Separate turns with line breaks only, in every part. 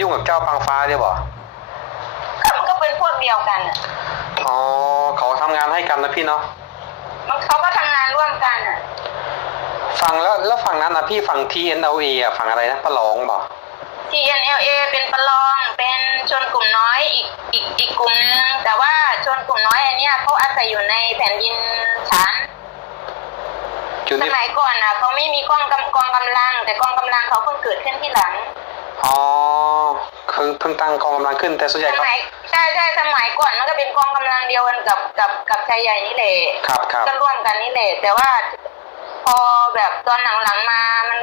ยุ่งกับเจ้าปังฟ้าด้วยบ่
ก็มันก็เป็นพวกเดียวกันอะ
อ๋อเขาทำงานให้กันนะพี่เนาะ
มันเขาก็ทำงานร่วมกันอะ
ฝั่งแล้วแล้วฝั่งนั้นนะพี่ฝั่ง TNLA อะฝั่งอะไรนะปะหลองบ่
TNLA เป็นประลองเป็นชนกลุ่มน้อยอีกอีกอีกกลุ่มนึงแต่ว่าชนกลุ่มน้อยอันเนี้ยเขาอาศัยอยู่ในแผ่นดินฉัน
อยู่
ส
นี่
มัยก่อนนะเขาไม่มีกองกำกองกำลัง แต่กองกำลังเขาเพิ่งเกิดขึ้นที่หลัง
อ๋อเพิ่งเพิ่งตั้งกองกำลังขึ้นแต่ส่วนให
ส
ญ่ก็
มัยใช่ใช่สมัยก่อนมันก็เป็นกองกำลังเดียวกันกับกับกับชายใหญ่นี่แหละ
ครับครับ
ก็ร่วมกันนี่แหละ แต่ว่าพอแบบตอนหลังๆมามัน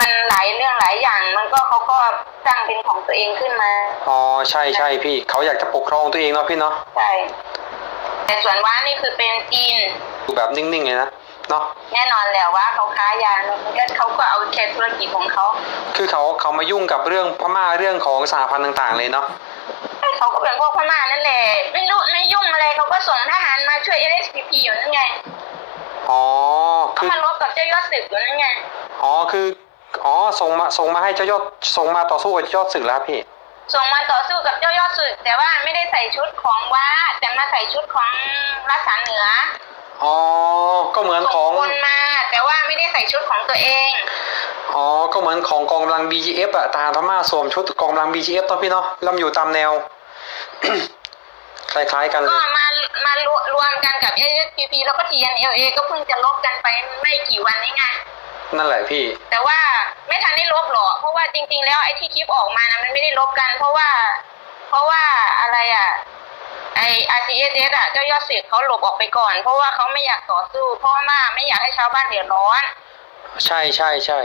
มันหลายเรื่องหลายอย่าง มันก็เขาก็สร้างเป็นของตัวเองขึ้นมา
อ๋อใช่ใช่พี่เขาอยากจะปกครองตัวเองเนาะพี่เนาะ
ใช่แต่ส่วนว้านี่คือเป็นจีน
ดูแบบนิ่งๆเลยนะ เนาะ
แน่นอนแหละว่าเขาค้ายาเนอะมันก็เขาก็เอาแค่ธุรกิจของเขา
คือเขาเขามายุ่งกับเรื่องพม่าเรื่องของสหพันธ์ต่างๆ เลยเนาะ
เขาก็เป็นพวกพม่านั่นแหละไม่รู้ไม่ยุ่งอะไรเขาก็ส่งทหารมาช่วย SPP อยู่นั่นไง
อ๋อ
เขา
คือ
มาลบกับเจ้ายอดศึกอยู่นั่นไง
อ๋อคืออ๋อส่งมาส่งมาให้เจ้ายอดส่งมาต่อสู้กับยอดศึกแล้วพี่
ส่งมาต่อสู้กับเจ้ายอดศึกแต่ว่าไม่ได้ใส่ชุดของว้าแต่มาใส่ชุดของรัฐาเหนือ
อ๋อ ก็เหมือนของ
ส่คนมา แต่ว่าไม่ได้ใส่ชุดของตัวเอง
อ๋อ ก็เหมือนของกองกำลัง BGF อะทหารพม่าสวมชุดกองกำลัง BGF เนาะพี่เนาะแลำอยู่ตามแนว คล้ายๆกันเล
ก็
ย
มามารวรวมกันกับ SPP แล้วก็ TNLA ก็เพิ่งจะลบกันไปไม่กี่วันนี้ไง
นั่นแหละพี่
แต่ว่าไม่ทันได้ลบหรอก เพราะว่าจริง ๆ แล้วไอ้ที่คลิปออกมานะมันไม่ได้ลบกัน เพราะว่า เพราะว่าอะไรอะ ไอ RCSS อะเจ้ายอดศึกเขาหลบออกไปก่อน เพราะว่าเขาไม่อยากต่อสู้เพราะว่าไม่อยากให้ชาวบ้านเดือดร้อน
ใช่ใช่ใช่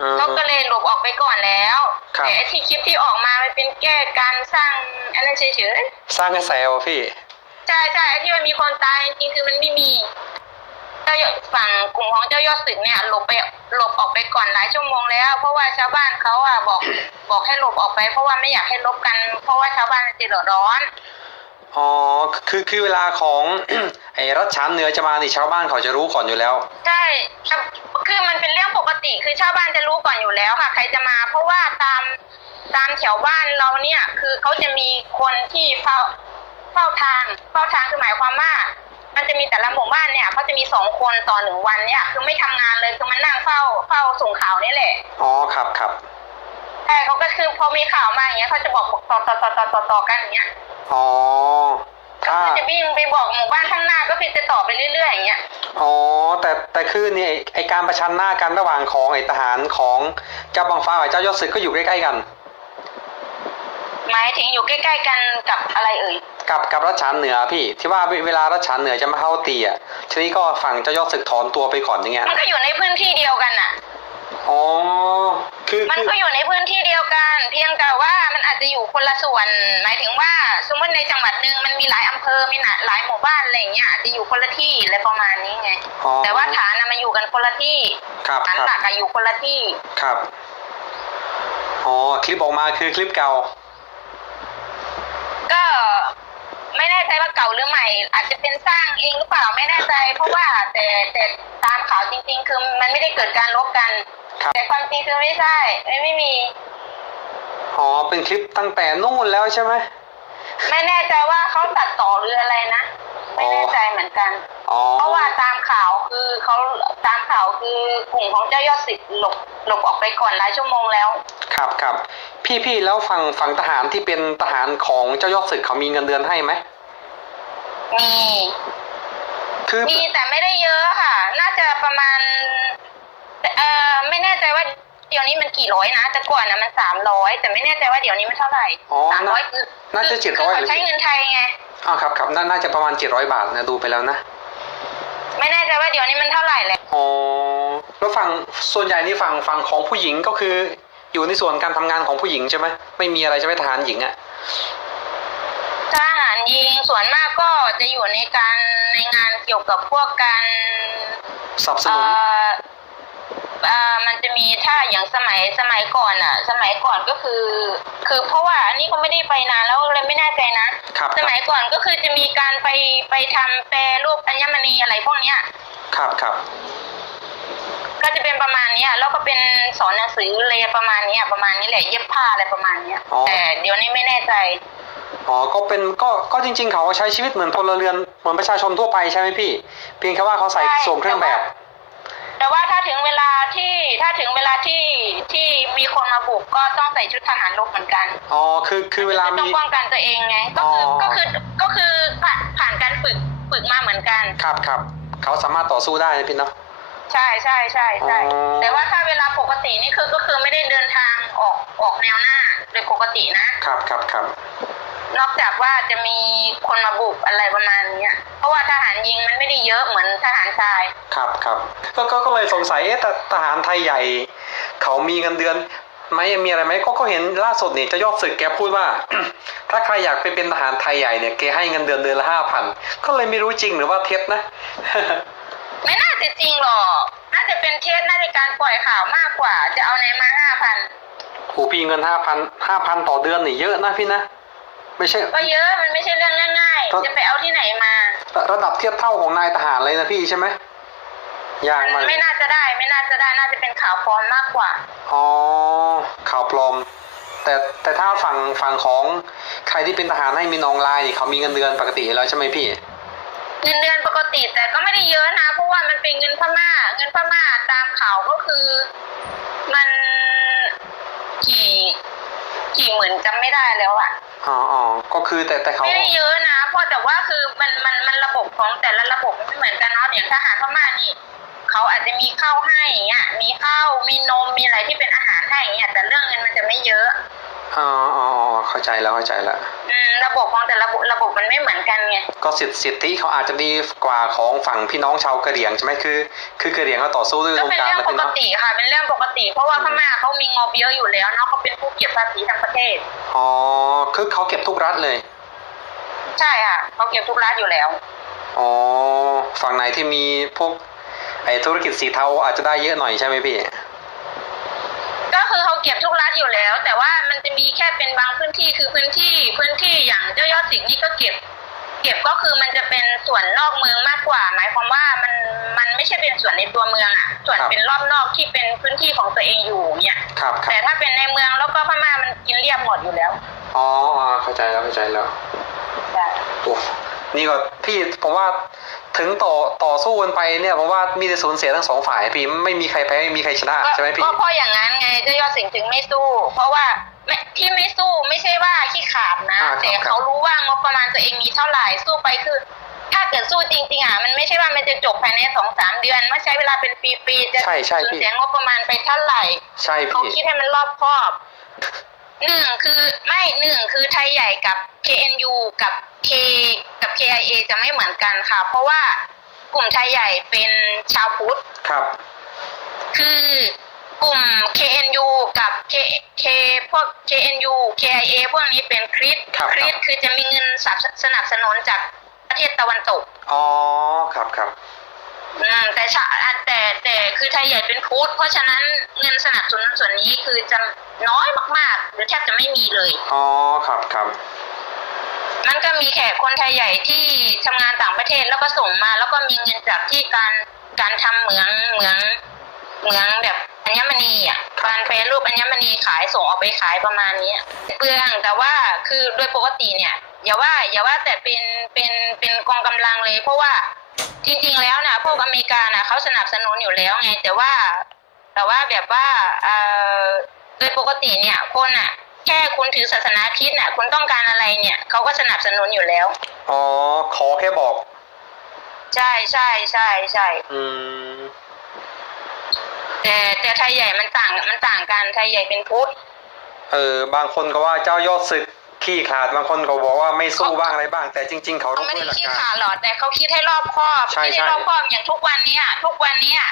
อืม
เขาก็เลยหลบออกไปก่อนแล้ว
ครับ
แต่ไอ้ที่คลิปที่ออกมามันเป็นแก้การสร้างอันนั้นเฉย
สร้างกระแสวะพี่
ๆใช่ใช่ไอ้ที่มันมีคนตายจริงๆคือมันไม่มีเจ้ายอดฝั่งกลุ่มของเจ้ายอดศึกเนี่ยหลบไปหลบออกไปก่อนหลายชั่วโมงแล้ว เพราะว่าชาวบ้านเขาอะบอกบอกให้หลบออกไป เพราะว่าไม่อยากให้ลบกัน เพราะว่าชาวบ้านจะเดือดร้อน
อ๋อคือคือเวลาของไอ้รัฐฉานเหนือจะมานี่ชาวบ้านเขาจะรู้ก่อนอยู่แล้ว
ใช่ครับคือมันเป็นเรื่องปกติคือชาวบ้านจะรู้ก่อนอยู่แล้วค่ะ ใครจะมา เพราะว่าตามตามแถวบ้านเราเนี่ย คือเขาจะมีคนที่เฝ้าเฝ้าทางเฝ้าทางคือหมายความว่ามันจะมีแต่ละหมู่บ้านเนี่ยเขาจะมีสองคนต่อหนึ่งวันเนี่ย คือไม่ทำงานเลยคือมันนั่งเฝ้าเฝ้าส่งข่าวนี่แหละ
อ๋อครับครับ
ใช่เขาก็คือพอมีข่าวมาอย่างเงี้ยเขาจะบอกต่อต่อต่อต่อต่อต่อกันอย่างเงี้ย
อ๋อ
ก็
ถ้า
คือจะวิ่งไปบอกหมู่บ้านข้างหน้าก็คือจะต่อไปเรื่อยๆอย่างเงี้ย
อ๋อแต่แต่คือเนี่ยไอ้ไอการประชันหน้ากันระหว่างของไอทหารของเจ้าบังฟ้ากับเจ้ายอดศึกก็อยู่ใกล้ๆกัน
หมายถึงอยู่ใกล้ๆกันกับอะไรเอ่ย
กับกับรัฐฉานเหนือพี่ ที่ว่าเวลารัฐฉานเหนือจะมาเข้าตีอะทีนี้ก็ฝั่งเจ้ายอดศึกถอนตัวไปก่อนอย่างเงี้ย
มันก็อยู่ในพื้นที่เดียวกันน่ะ
อ๋อคือ
มัน
คือ
ก็อยู่ในพื้นที่เดียวกัน เพียงแต่ว่ามันอาจจะอยู่คนละส่วน หมายถึงว่าสมมติในจังหวัดหนึ่งมันมีหลายอำเภอมีหลายหมู่บ้านอะไรอย่างเงี้ยอาจจะอยู่คนละที่อะไรประมาณนี้ไง
อ๋อ
แต่ว่าฐานน่ะมันอยู่กันคนละที่
ครับ
ฐาน
ครับ
หลักอะอยู่คนละที่
ครับอ๋อคลิปออกมาคือคลิปเก่า
ก็ไม่แน่ใจว่าเก่าหรือใหม่ อาจจะเป็นสร้างเองหรือเปล่าไม่แน่ใจ เพราะว่าแต่แต่ตามข่าวจริง ๆ คือมันไม่ได้เกิดการลบกัน
ครับ
แต่ความจริงคือไม่ใช่ไม่ไม่มี
อ๋อเป็นคลิปตั้งแต่นู่นแล้วใช่ไหม
ไม่แน่ใจว่าเขาตัดต่อหรืออะไรนะ ไม่แน่ใจเหมือนกัน
อ๋อ
เพราะว่าตามข่าวคือเขาตามข่าวคือกลุ่มของเจ้ายอดสิทธิ์หลบหลบออกไปก่อนหลายชั่วโมงแล้ว
ครับครับพี่พี่แล้วฝั่งฝั่งทหารที่เป็นทหารของเจ้ายอดศึกเขามีเงินเดือนให้ไหม
มี
คือ
มีแต่ไม่ได้เยอะค่ะ น่าจะประมาณเอ่อไม่แน่ใจว่าเดี๋ยวนี้มันกี่ร้อยนะ แต่ก่อนนะมันสามร้อยแต่ไม่แน่ใจว่าเดี๋ยวนี้มันเท่าไหร่
อ๋อ
สามร้อย
น่า
คือ
น่าจะ
คือ
700
คือเขา
หรือ
ใช้เงินไทยไง
อ้าวครับครับนาน่าจะประมาณเจ็ดร้อยบาทนะดูไปแล้วนะ
ไม่แน่ใจว่าเดี๋ยวนี้มันเท่าไหร่แหละ
อ๋อ แล้วฝั่งส่วนใหญ่นี่ฝั่งฝั่งของผู้หญิงก็คือ อยู่ในส่วนการทำงานของผู้หญิงใช่ไหมไม่มีอะไรใช่ไหมทหารหญิงอะ
ทหารยิงส่วนมากก็จะอยู่ในการในงานเกี่ยวกับพวกการ
สนับส
เอ่
นุน
อเอ่อมันจะมีถ้าอย่างสมัยสมัยก่อนอะ สมัยก่อนก็คือ คือเพราะว่าอันนี้ก็ไม่ได้ไปนานแล้วเลยไม่แน่ใจนะ
ครับ
ส
ครับ
มัยก่อนก็คือจะมีการไปไปทำแปรรูปอัญมณีอะไรพวกเนี้ย
ครับครับ
ก็จะเป็นประมาณเนี้ยแล้วก็เป็นสอนหนังสือเลยประมาณเนี้ยประมาณนี้แหละเย็บผ้าอะไรประมาณเนี้ย
อ๋อ
แต่เดี๋ยวนี้ไม่แน่ใจ
อ๋อ ก็เป็นก็ก็จริง ๆ เขาใช้ชีวิตเหมือนพลเรือนเห มือนประชาชนทั่วไปใช่ไหมพี่ เพียงแค่ว่าเขาใส่
ใช่
สวมเครื่องแบบ
แต่ว่าถ้าถึงเวลาที่ถ้าถึงเวลาที่ที่มีคนมาบุกก็ต้องใส่ชุดทหารรบเหมือนกัน
อ๋อ คือคือเวลา
ต้อ
มี
งป้องกันตัวเองไง ก็คือ
อ๋อ
ก็คือก็คือผ่านผ่านการฝึกฝึกมาเหมือนกัน
ครับครับเขาสามารถต่อสู้ได้นะพี่เนาะ
ใช่ใช่ใช่ใช่
อ๋อ
แต่ว่าถ้าเวลาปกตินี่คือก็คือไม่ได้เดินทางออกออกแนวหน้าโดยปกตินะ
ครับครับครับ
นอกจากว่าจะมีคนมาบุกอะไรประมาณเนี้ยเพราะว่าทหารยิงมันไม่ได้เยอะเหมือนทหารชาย
ครับครับก็ก็ก็เลยสงสัยเอ๊ะแต่ทหารไทยใหญ่ เขามีเงินเดือนไหมมีอะไรไหมก็ก็เห็นล่าสุดนี่เจะยอดศึกแกพูดว่า ถ้าใครอยากไปเป็นทหารไทยใหญ่เนี่ยแกให้เงินเดือนเดือนละห้าพันก็เลยไม่รู้จริงหรือว่าเท็จนะ
ไม่น่าจะจริงหรอก น่าจะเป็นเทสน่าจะการปล่อยข่าวมากกว่า จะเอาไหนมาห้าพัน
โอ้พี่เงินห้าพันห้าพันต่อเดือนนี่เยอะนะพี่นะ ไม่ใช่
ก็เยอะมันไม่ใช่เรื่องง่าย
ครับ
ๆจะไปเอาที่ไหนมา
ระดับเทียบเท่าของนายทหารเลยนะพี่ใช่ไหมยาก
มัน
มาก
ไม่น่าจะได้ ไม่น่าจะได้น่าจะเป็นข่าวปลอมมากกว่า
อ๋อ ข่าวปลอม แต่แต่ถ้าฝั่งฝั่งของใครที่เป็นทหารให้มีนองลายนี่เขามีเงินเดือนปกติแล้วใช่ไหมพี่
เงินเดือนปกติแต่ก็ไม่ได้เยอะนะเพราะว่ามันเป็นเงินพม่า เงินพม่าตามข่าวก็คือมันกี่กี่หมื่นจำไม่ได้แล้วอะ
อ๋ออ๋อก็คือแต่แต่เขา
ไม่ได้เยอะนะเพราะแต่ว่าคือมันมันมันระบบของแต่ละระบบมันไม่เหมือนกันเนาะอย่างทหารพม่านี่เขาอาจจะมีข้าวให้อย่างเงี้ยมีข้าวมีนมมีอะไรที่เป็นอาหารให้อย่างเงี้ยแต่เรื่องเงินมันจะไม่เยอะ
อ๋ออ๋ออ๋อเข้าใจแล้วเข้าใจแล้ว
อืมระบบของแต่ละระบบระบบมันไม่เหมือนกันไง
ก็สิทธิสิทธิเขาอาจจะดีกว่าของฝั่งพี่น้องชาวกะเหรี่ยงใช่ไหมคือ คือกะเหรี่ยงเขาต่อสู้ด้วย
ก็
โรง
เป็น
การ
เรื่อง
นะ
ป
พี่
ก
เนาะ
ติค่ะเป็นเรื่องปกติ เพราะว่าพม่าเขามีงบเยอะอยู่แล้วเนาะเขา เป็นผู้เก็บภาษีทั้งประเทศ
อ๋อ คือเขาเก็บทุกรัฐเลย
ใช่ค่ะเขาเก็บทุกรัฐอยู่แล้ว
อ๋อ ฝั่งไหนที่มีพวกไอ้ธุรกิจสีเทาอาจจะได้เยอะหน่อยใช่ไหมพี่
ก็คือเขาเก็บทุกรัฐอยู่แล้ว แต่ว่ามันจะมีแค่เป็นบางพื้นที่คือพื้นที่พื้นที่อย่างเจ้ายอดสิงห์นี่ก็เก็บ เก็บก็คือมันจะเป็นส่วนนอกเมืองมากกว่า หมายความว่ามันมันไม่ใช่เป็นส่วนในตัวเมืองอะ ส่วน
ครับ
เป็นรอบนอกที่เป็นพื้นที่ของตัวเองอยู่เนี่ย
ครับครั
แต่
บ
ถ้าเป็นในเมืองแล้วก็พม่ามันกินเรียบหมดอยู่แล้ว
อ๋ออ๋อเข้าใจแล้วเข้าใจแล้ว
ใช่
โอ้นี่ก็พี่ผมว่า ถึงต่อต่อสู้กันไปเนี่ยผมว่ามีแต่สูญเสียทั้งสองฝ่ายพี่ไม่มีใครแพ้ไม่มีใครชนะ
ก็
ใช่ไหมพี่
ก็เพราะอย่างนั้นไงเจ้ายอดสิงห์ถึงไม่สู้ เพราะว่าไม่ที่ไม่สู้ไม่ใช่ว่าขี้ขาดนะ
อ่าครับ
แต่
ครับ
เขารู้ว่างบประมาณตัวเองมีเท่าไหร่สู้ไปคือ ถ้าเกิดสู้จริงๆอะมันไม่ใช่ว่ามันจะจบภายในสองสามเดือนมันใช้เวลาเป็นปีๆจะ
ใช่ใช่
สูญ
พี่
เสียงบประมาณไปเท่าไหร่
ใช่
เขา
พี่
คิดให้มันรอบคอบ หนึ่งคือไม่หนึ่งคือไทยใหญ่กับ KNU กับ K กับ KIA จะไม่เหมือนกันค่ะ เพราะว่ากลุ่มไทยใหญ่เป็นชาวพุทธ
ครับ
คือกลุ่ม KNU กับ K K พวก KNU KIA พวกนี้เป็นคริส
ครับ
คริสคือจะมีเงินสนับสนับสนุนจากประเทศตะวันตก
อ๋อ ครับครับ
อืม แต่ชาอะแต่แต่คือไทยใหญ่เป็นพุทธเพราะฉะนั้นเงินสนับสนุนส่วนนี้คือจะน้อยมากๆ หรือแทบจะไม่มีเลย
อ๋อครับครับ
มันก็มีแขกคนไทยใหญ่ที่ทำงานต่างประเทศแล้วก็ส่งมา แล้วก็มีเงินจากที่การการทำเหมืองเหมืองเหมืองแบบอัญมณีอะการแปรรูปอัญมณีขายส่งออกไปขายประมาณนี้เปลืองแต่ว่าคือโดยปกติเนี่ย อย่าว่า อย่าว่าแต่เป็นเป็นเป็นกองกำลังเลย เพราะว่า จริงๆแล้วนะพวกอเมริกานะเขาสนับสนุนอยู่แล้วไง แต่ว่า แต่ว่าแบบว่าเอ่อโดยปกติเนี่ย คนอะ แค่คุณถือศาสนาคริสต์น่ะ คุณต้องการอะไรเนี่ยเขาก็สนับสนุนอยู่แล้ว
อ๋อ ขอแค่บอก
ใช่ใช่ใช่ใช่
อืม
แต่แต่ไทยใหญ่มันต่างมันต่างกันไทยใหญ่เป็นพุทธ
เออ บางคนก็ว่าเจ้ายอดศึก ขี้ขลาดบางคนก็บอกว่าไม่สู้บ้างอะไรบ้าง แต่จริง ๆ เขา
เขา
รู้
ไม่
ด้วย
ได้
หลัก
ขี้
การ
ขลาดหรอกแต่เขาคิดให้รอบคอบ
ใช่
คิดให้
ใช่
รอบคอบอย่างทุกวันเนี้ยทุกวันเนี้ย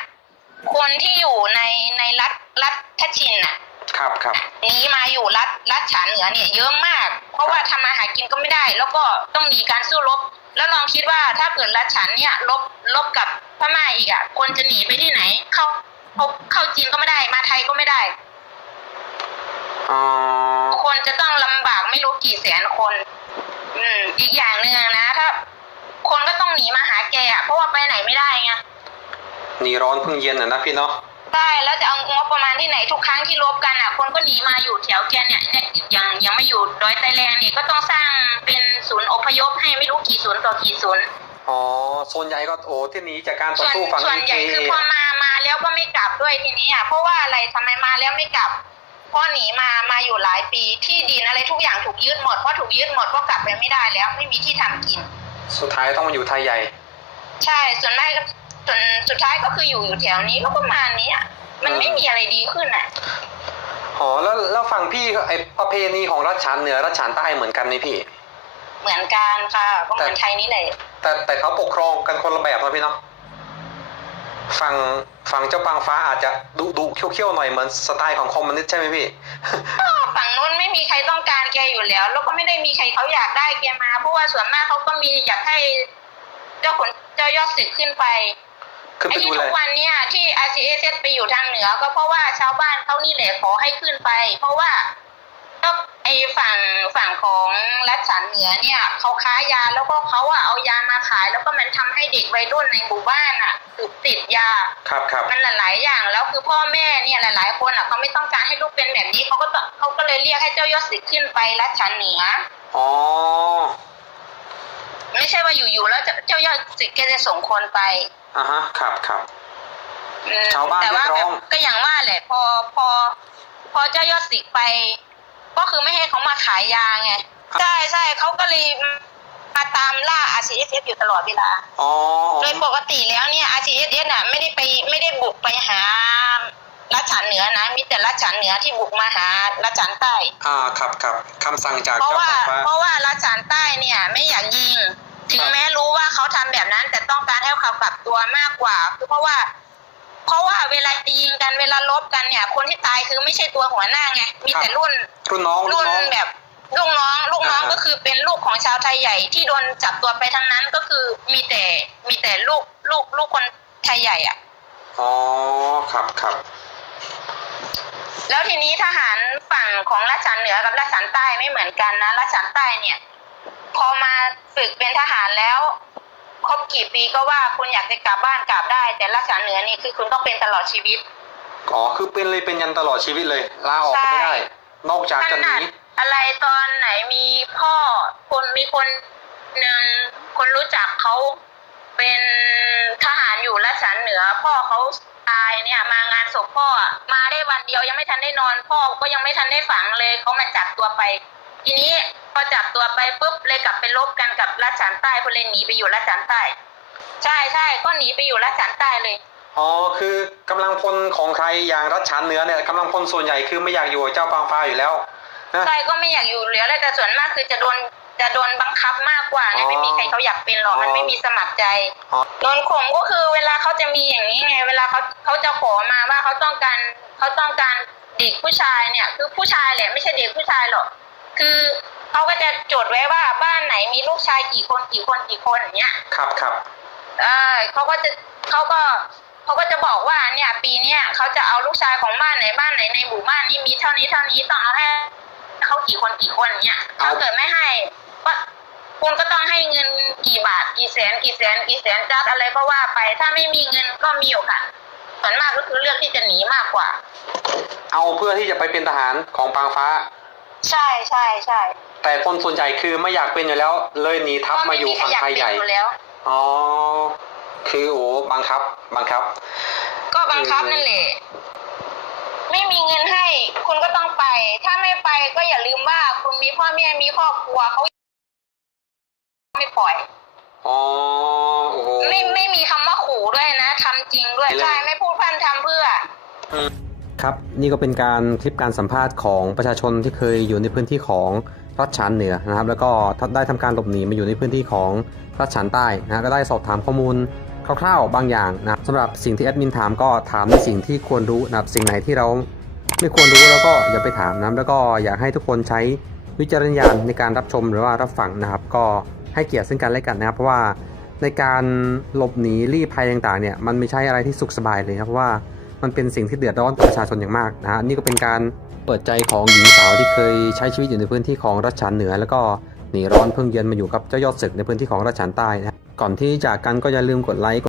คนที่อยู่ในในรัฐรัฐทัชชินน่ะ
ครับครับ
หนีมาอยู่รัฐรัฐฉานเหนือเนี่ยเยอะมาก เพราะว่าทำมาหากินก็ไม่ได้ แล้วก็ต้องหนีการสู้รบแล้วลองคิดว่าถ้าเกิดรัฐฉานเนี่ยลบลบกับพม่าอีกอะคนจะหนีไปที่ไหน เข้าเข้าเข้าจีนก็ไม่ได้มาไทยก็ไม่ได้
อ๋อ
คนจะต้องลำบากไม่รู้กี่แสนคน อืม อีกอย่างหนึ่งอะนะ ถ้า คนก็ต้องหนีมาหาแกอะเพราะว่าไปไหนไม่ได้ไง
หนีร้อนเพิ่งเย็นอะนะพี่เนาะ
ใช่แล้วจะเอางบประมาณที่ไหนทุกครั้งที่ลบกันอะ คนก็หนีมาอยู่แถวแกเนี่ยเนี่ยยังยังไม่อยู่ดอยไตแรงนี่ก็ต้องสร้างเป็นศูนย์อพยพให้ไม่รู้กี่ศูนย์ต่อกี่ศูนย์
อ๋อส่วนใหญ่ก็โอ้ที่หนี้จากการต่อ
ส่วน
สู้ฝั่ง
ส่วน
เอ
ใหญ่
เค
คือพอมามาแล้วก็ไม่กลับด้วยทีนี้อะเพราะว่าอะไรทำไมมาแล้วไม่กลับเพราะหนีมามาอยู่หลายปีที่ดินอะไรทุกอย่างถูกยึดหมดเพราะถูกยึดหมดก็กลับไปไม่ได้แล้ว ไม่มีที่ทำกิน
สุดท้ายต้องมาอยู่ไทยใหญ่
ใช่ส่วนมากก็ส่วนสุดท้ายก็คืออยู่อยู่แถวนี้ก็ประมาณนี้อะมันไม่มีอะไรดีขึ้นอะ
อ๋อแล้วแล้วฝั่งพี่ไอประเพณีของรัชฉานเหนือรัชฉานใต้เหมือนกันไหมพี่
เหมือนกันค่ะก็เหมือนไทยนี่แหละ
แต่แต่เขาปกครองกันคนละแบบนะพี่เนาะ ฝั่งฝั่งเจ้าปางฟ้าอาจจะดุดุเขี้ยวๆหน่อยเหมือนสไตล์ของคอมมิวนิสต์ใช่ไหมพี่
ก็ฝั่งนู้นไม่มีใครต้องการแกอยู่แล้ว แล้วก็ไม่ได้มีใครเขาอยากได้แกมา เพราะว่าส่วนมากเขาก็มีอยากให้เจ้าขนเจ้ายอดศึกขึ้นไป
คือ
ไอ้
ไปดู
ที่
เล
ทุ
ย
กวันเนี่ยที่ RCS ไปอยู่ทางเหนือ ก็เพราะว่าชาวบ้านเขานี่แหละขอให้ขึ้นไป เพราะว่าก็ ไอ้ฝั่งฝั่งของรัฐสันเหนือเนี่ยเขาค้ายาแล้วก็เขาอะเอายามาขาย แล้วก็มันทำให้เด็กวัยรุ่นในหมู่บ้านอะติดติดยา
ครับครับ
มันหลายๆอย่างแล้วคือพ่อแม่เนี่ยหลาย ๆ คนอะเขาไม่ต้องการให้ลูกเป็นแบบนี้เขาก็ต้องเขาก็เลยเรียกให้เจ้ายศสิทธิ์ขึ้นไปรัชชันเหนือ
อ๋อ
ไม่ใช่ว่าอยู่ๆแล้วเจ้าเจ้ายอดสิทธิ์แกจะส่งคนไป
อ่าฮะครับครับ
อืม
ชาวบ้าน
แต่ว่า
เรียกร้
แบ
อบง
ก็อย่างว่าแหละ พอพอ พอเจ้ายอดสิทธิ์ไป ก็คือไม่ให้เขามาขายยาไงใช่ใช่เขาก็เลยมาตามล่า RCSS อยู่ตลอดเวลา
อ๋อ
โดยปกติแล้วเนี่ย RCSS น่ะไม่ได้ไปไม่ได้บุกไปหารัชฉานเหนือนะมีแต่รัชฉานเหนือที่บุกมาหารัชฉานใต้
อ่าครับครับคำสั่งจาก
เพราะ
เจ้า
ว่า
ปางฟ้า
เพราะว่ารัชฉานใต้เนี่ยไม่อยากยิง ถึงแม้รู้ว่าเขาทำแบบนั้น แต่ต้องการให้เขากลับตัวมากกว่าคือเพราะว่า เพราะว่าเวลายิงกันเวลาลบกันเนี่ย คนที่ตายคือไม่ใช่ตัวหัวหน้าไงมีแต่รุ่น
รุ่นน้องรุ่
รุ่
น
น
น้อง
แบบลูกน้องลูกน้อง
อ่า
ก็คือเป็นลูกของชาวไทยใหญ่ที่โดนจับตัวไปทั้งนั้นก็คือมีแต่มีแต่ลูกลูกลูกคนไทยใหญ่อะ
อ๋อครับครับ
แล้วทีนี้ทหารฝั่งของราชสันเหนือกับราชสันใต้ไม่เหมือนกันนะราชสันใต้เนี่ย พอมาฝึกเป็นทหารแล้ว ครบกี่ปีก็ว่าคุณอยากจะกลับบ้านกลับได้ แต่ราชสันเหนือนี่คือคุณต้องเป็นตลอดชีวิต
อ๋อคือเป็นเลยเป็นยันตลอดชีวิตเลยลาออกก็ไม่ได้
ใช่
นอกจาก
ข
จะห
นา
นี
ดอะไรตอนไหนมีพ่อคนมีคนหนึ่งคนรู้จักเขาเป็นทหารอยู่ราชสันเหนือ พ่อเขาตายเนี่ย มางานศพพ่ออะมาได้วันเดียวยังไม่ทันได้นอน พ่อก็ยังไม่ทันได้ฝังเลยเขามาจับตัวไป ทีนี้ พอจับตัวไปปุ๊บเลยกลับไปลบกันกับราชสันใต้คนเลยหนีไปอยู่ราชสันใต้ ใช่ใช่ก็หนีไปอยู่ราชสันใต้เลย
อ๋อคือกำลังพลของใครอย่างรัชฉานเหนือเนี่ยกำลังพลส่วนใหญ่คือไม่อยากอยู่กับเจ้าปางฟ้าอยู่แล้วนะ
ใช่ก็ไม่อยากอยู่เหลือเลยแต่ส่วนมากคือจะโดนจะโดนบังคับมากกว่าไง
อ๋อ
ไม่มีใครเขาอยากเป็นหรอกมันไม่มีสมัครใจ
อ๋อ
โดนข่มก็คือเวลาเขาจะมีอย่างนี้ไง เวลาเขาเขาจะขอมาว่าเขาต้องการเขาต้องการเด็กผู้ชายเนี่ย คือผู้ชายแหละไม่ใช่เด็กผู้ชายหรอกคือ เขาก็จะจดไว้ว่าบ้านไหนมีลูกชายกี่คนกี่คนกี่คนอย่างเงี้ย
ครับครับ
เออเขาก็จะเขาก็เขาก็จะบอกว่าเนี่ย ปีเนี้ยเขาจะเอาลูกชายของบ้านไหนบ้านไหนในหมู่บ้านนี้มีเท่านี้เท่านี้ต้องเอาให้เขากี่คนกี่คนเนี่ยถ้าเกิดไม่ให้ก็คุณก็ต้องให้เงินกี่บาทกี่แสนกี่แสนกี่แสนจัดอะไรก็ว่าไป ถ้าไม่มีเงินก็มีโอกาสส่วนมากก็คือเลือกที่จะหนีมากกว่า
เอาเพื่อที่จะไปเป็นทหารของปางฟ้า
ใช่ใช่ใช่
แต่คนส่วนใหญ่คือไม่อยากเป็นอยู่แล้ว เลยหนีทัพมาอยู่ฝั่งไทยใหญ่
ก็ม่มีใครอากเป็นอยู่แล้ว
อ๋อคือโอ้บังคับ บังคับ
ก็บังคับนั่นแหละไม่มีเงินให้ คุณก็ต้องไป ถ้าไม่ไปก็อย่าลืมว่าคุณมีพ่อแม่มีครอบครัวเขาไม่ปล่อย
อ๋อโอ้โห
ไม่ไม่มีคำว่าขู่ด้วยนะทำจริงด้วย
ไม่เลย
ใช่ไม่พูดพร่ำทำเพื่อ
ครับ นี่ก็เป็นการคลิปการสัมภาษณ์ของประชาชนที่เคยอยู่ในพื้นที่ของ รัชฉานเหนือนะครับ แล้วก็ได้ทำการหลบหนีมาอยู่ในพื้นที่ของรัชฉานใต้นะก็ได้สอบถามข้อมูลคร่าวๆบางอย่างนะสำหรับสิ่งที่แอดมินถามก็ถามในสิ่งที่ควรรู้นะครับสิ่งไหนที่เราไม่ควรรู้แล้วก็อย่าไปถามนะแล้วก็อยากให้ทุกคนใช้วิจารณญาณในการรับชมหรือว่ารับฟังนะครับ ก็ให้เกียรติซึ่งกันและกันนะครับ เพราะว่าในการหลบหนีลี้ภัยต่างๆเนี่ยมันไม่ใช่อะไรที่สุขสบายเลยครับเพราะว่า มันเป็นสิ่งที่เดือดร้อนประชาชนอย่างมากนะฮะนี่ก็เป็นการเปิดใจของหญิงสาวที่เคยใช้ชีวิตอยู่ในพื้นที่ของรัชฉานเหนือ แล้วก็หนีร้อนเพิ่งเยือนมาอยู่กับเจ้ายอดศึกในพื้นที่ของรัชฉานใต้นะฮะก่อนที่จากกันก็อย่าลืมกดไลค์